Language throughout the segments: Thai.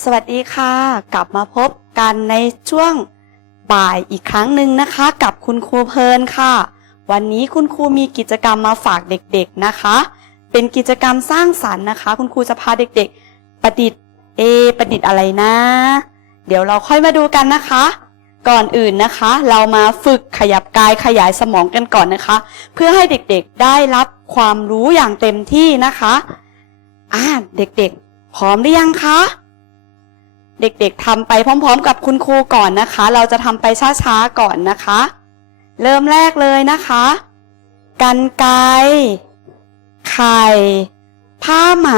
สวัสดีค่ะ กลับมาพบกันในช่วงบ่ายอีกครั้งหนึ่งนะคะ กับคุณครูเพลินค่ะ วันนี้คุณครูมีกิจกรรมมาฝากเด็กๆนะคะ เป็นกิจกรรมสร้างสรรค์นะคะ คุณครูจะพาเด็กๆ ประดิษฐ์เอประดิษฐ์อะไรนะ เดี๋ยวเราค่อยมาดูกันนะคะ ก่อนอื่นนะคะ เรามาฝึกขยับกายขยายสมองกันก่อนนะคะ เพื่อให้เด็กๆได้รับความรู้อย่างเต็มที่นะคะอ่าเด็กๆ พร้อมหรือยังคะ เด็กๆทำไปพร้อม ๆ กับคุณครูก่อนนะคะ เราจะทำไปช้าๆก่อนนะคะ เริ่มแรกเลยนะคะ กันไกไข่ ผ้าไหม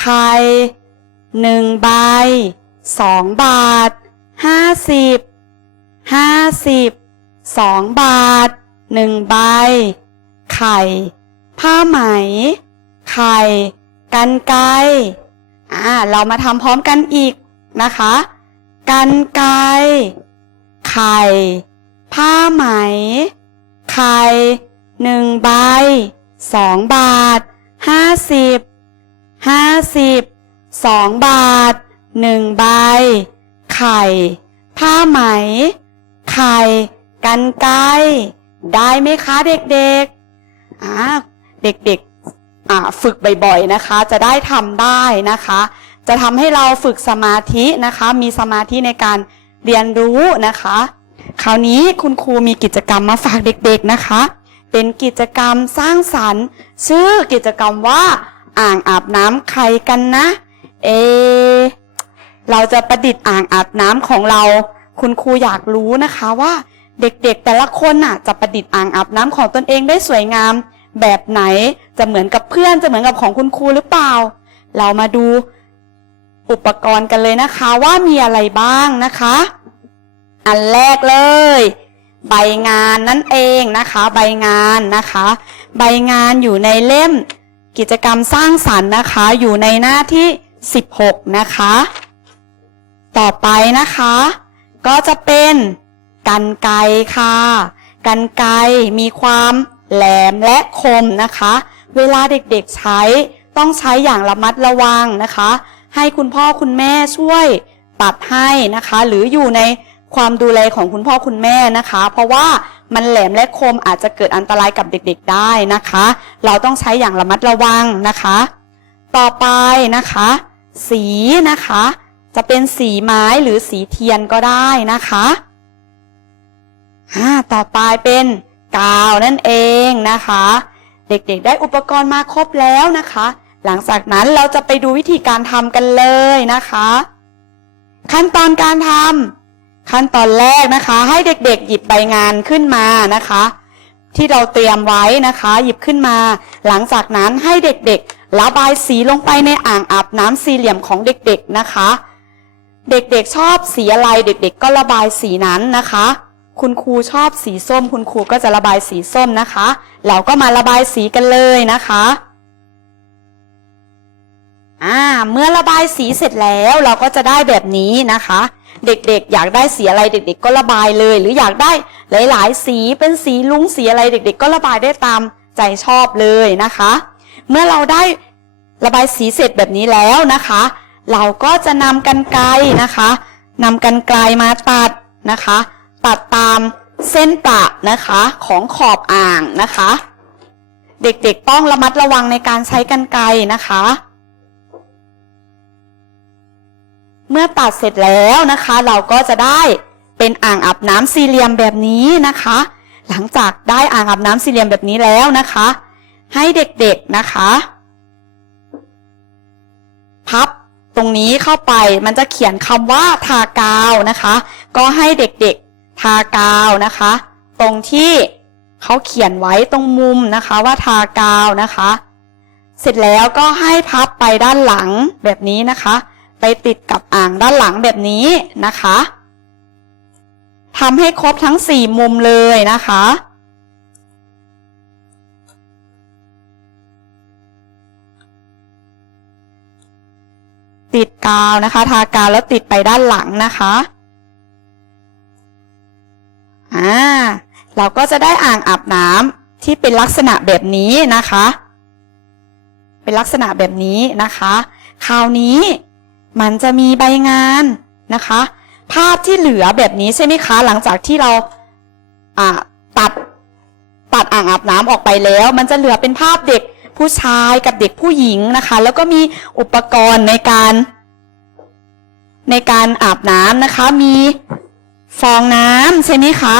ไข่หนึ่งใบสองบาทห้าสิบห้าสิบสองบาทหนึ่งใบ ไข่ ผ้าไหม ไข่ กันไก อ่าเรามาทำพร้อมกันอีกนะคะกันไกไข่ ผ้าไหม ไข่หนึ่งใบสองบาทห้าสิบห้าสิบสองบาทหนึ่งใบ ไข่ ผ้าไหม ไข่ กันไกได้ไหมคะเด็กๆอ่าเด็กๆ ฝึกบ่อยๆนะคะ จะได้ทำได้นะคะ จะทำให้เราฝึกสมาธินะคะ มีสมาธิในการเรียนรู้นะคะ คราวนี้คุณครูมีกิจกรรมมาฝากเด็กๆนะคะ เป็นกิจกรรมสร้างสรรค์ ชื่อกิจกรรมว่าอ่างอาบน้ำใครกันนะ เอ เราจะประดิษฐ์อ่างอาบน้ำของเรา คุณครูอยากรู้นะคะว่าเด็กๆแต่ละคนน่ะจะประดิษฐ์อ่างอาบน้ำของตนเองได้สวยงาม แบบไหนจะเหมือนกับเพื่อนจะเหมือนกับของคุณครูหรือเปล่า เรามาดูอุปกรณ์กันเลยนะคะว่ามีอะไรบ้างนะคะ อันแรกเลย ใบงานนั่นเองนะคะ ใบงานนะคะ ใบงานอยู่ในเล่มกิจกรรมสร้างสรรค์นะคะ อยู่ในหน้าที่ 16 นะคะ ต่อไปนะคะ ก็จะเป็นกันไกค่ะ กันไกมีความ แหลมและคมนะคะ เวลาเด็กๆใช้ต้องใช้อย่างระมัดระวังนะคะ ให้คุณพ่อคุณแม่ช่วยตัดให้นะคะ หรืออยู่ในความดูแลของคุณพ่อคุณแม่นะคะ เพราะว่ามันแหลมและคมอาจจะเกิดอันตรายกับเด็กๆได้นะคะ เราต้องใช้อย่างระมัดระวังนะคะ ต่อไปนะคะ สีนะคะ จะเป็นสีไม้หรือสีเทียนก็ได้นะคะอ่าต่อไปเป็น กาวนั่นเองนะคะ เด็กๆได้อุปกรณ์มาครบแล้วนะคะ หลังจากนั้นเราจะไปดูวิธีการทำกันเลยนะคะ ขั้นตอนการทำขั้นตอนแรกนะคะ ให้เด็กๆ หยิบใบงานขึ้นมานะคะ ที่เราเตรียมไว้นะคะ หยิบขึ้นมา หลังจากนั้นให้เด็กๆระบายสีลงไปในอ่างอาบน้ำสี่เหลี่ยมของเด็กๆนะคะ เด็กๆชอบสีอะไรเด็ก ๆ ก็ระบายสีนั้นนะคะ คุณครูชอบสีส้ม คุณครูก็จะระบายสีส้มนะคะ เราก็มาระบายสีกันเลยนะคะอ่าเมื่อระบายสีเสร็จแล้วเราก็จะได้แบบนี้นะคะ เด็กๆ อยากได้สีอะไรเด็ก ๆ ก็ระบายเลย หรืออยากได้หลายๆ สีเป็นสีลุ้งสีอะไรเด็ก ๆ ก็ระบายได้ตามใจชอบเลยนะคะ เมื่อเราได้ระบายสีเสร็จแบบนี้แล้วนะคะ เราก็จะนำกันไกรนะคะนำกันไกรมาตัดนะคะ ตัดตามเส้นประนะคะของขอบอ่างนะคะ เด็กๆต้องระมัดระวังในการใช้กันไกรนะคะ เมื่อตัดเสร็จแล้วนะคะ เราก็จะได้เป็นอ่างอาบน้ำสี่เหลี่ยมแบบนี้นะคะ หลังจากได้อ่างอาบน้ำสี่เหลี่ยมแบบนี้แล้วนะคะ ให้เด็กๆนะคะ พับตรงนี้เข้าไปมันจะเขียนคำว่าทากาวนะคะ ก็ให้เด็กๆากาวนะคะ ตรงที่เขาเขียนไว้ตรงมุมนะคะว่าทากาวนะคะ เสร็จแล้วก็ให้พับไปด้านหลังแบบนี้นะคะ ไปติดกับอ่างด้านหลังแบบนี้นะคะทำให้ครบทั้งสี่มุมเลยนะคะติดกาวนะคะ ทากาวแล้วติดไปด้านหลังนะคะ อ่าเราก็จะได้อ่างอาบน้ำที่เป็นลักษณะแบบนี้นะคะ เป็นลักษณะแบบนี้นะคะ คราวนี้มันจะมีใบงานนะคะ ภาพที่เหลือแบบนี้ใช่ไหมคะ หลังจากที่เราตัดตัดอ่างอาบน้ำออกไปแล้ว มันจะเหลือเป็นภาพเด็กผู้ชายกับเด็กผู้หญิงนะคะ แล้วก็มีอุปกรณ์ในการ ในการอาบน้ำนะคะ มี ฟองน้ำใช่ไหมคะ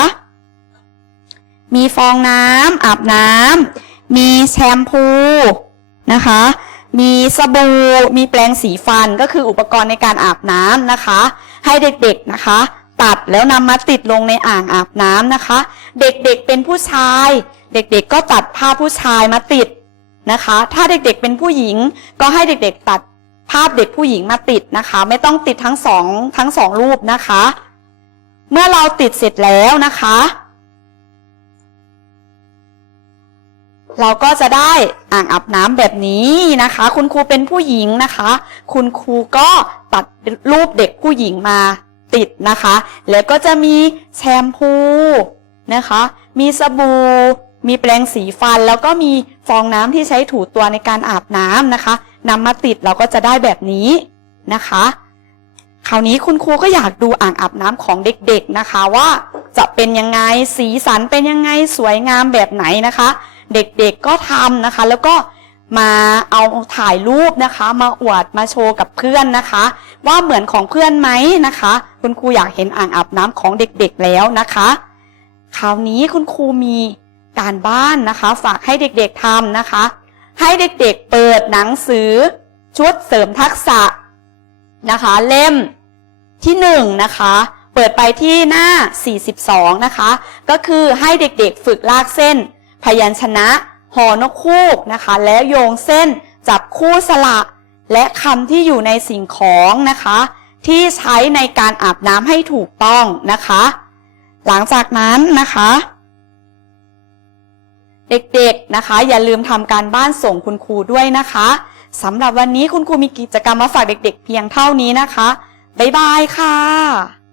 มีฟองน้ำอาบน้ำมีแชมพูนะคะ มีสบู่มีแปรงสีฟันก็คืออุปกรณ์ในการอาบน้ำนะคะ ให้เด็กๆนะคะ ตัดแล้วนำมาติดลงในอ่างอาบน้ำนะคะ เด็กๆเป็นผู้ชาย เด็กๆก็ตัดผ้าผู้ชายมาติดนะคะ ถ้าเด็กๆเป็นผู้หญิงก็ให้เด็กๆตัดภาพเด็กผู้หญิงมาติดนะคะ ไม่ต้องติดทั้งสองทั้งสองรูปนะคะ เมื่อเราติดเสร็จแล้วนะคะ เราก็จะได้อ่างอาบน้ำแบบนี้นะคะ คุณครูเป็นผู้หญิงนะคะ คุณครูก็ตัดรูปเด็กผู้หญิงมาติดนะคะ แล้วก็จะมีแชมพูนะคะ มีสบู่ มีแปรงสีฟัน แล้วก็มีฟองน้ำที่ใช้ถูตัวในการอาบน้ำนะคะนำมาติดเราก็จะได้แบบนี้นะคะ คราวนี้คุณครูก็อยากดูอ่างอาบน้ำของเด็กๆนะคะว่าจะเป็นยังไงสีสันเป็นยังไงสวยงามแบบไหนนะคะ เด็กๆก็ทำนะคะ แล้วก็มาเอาถ่ายรูปนะคะ มาอวดมาโชว์กับเพื่อนนะคะ ว่าเหมือนของเพื่อนไหมนะคะ คุณครูอยากเห็นอ่างอาบน้ำของเด็กๆแล้วนะคะ คราวนี้คุณครูมีการบ้านนะคะ ฝากให้เด็กๆทำนะคะ ให้เด็กๆเปิดหนังสือชุดเสริมทักษะ นะคะ เล่มที่หนึ่งนะคะ เปิดไปที่หน้า 42 นะคะ ก็คือให้เด็กๆฝึกลากเส้น พยัญชนะ หอนกคูกนะคะ แล้วโยงเส้นจับคู่สระ และคำที่อยู่ในสิ่งของนะคะ ที่ใช้ในการอาบน้ำให้ถูกต้องนะคะ หลังจากนั้นนะคะ เด็กๆนะคะ อย่าลืมทำการบ้านส่งคุณครูด้วยนะคะ สำหรับวันนี้คุณครูมีกิจกรรมมาฝากเด็กๆเพียงเท่านี้นะคะ บ๊ายบายค่ะ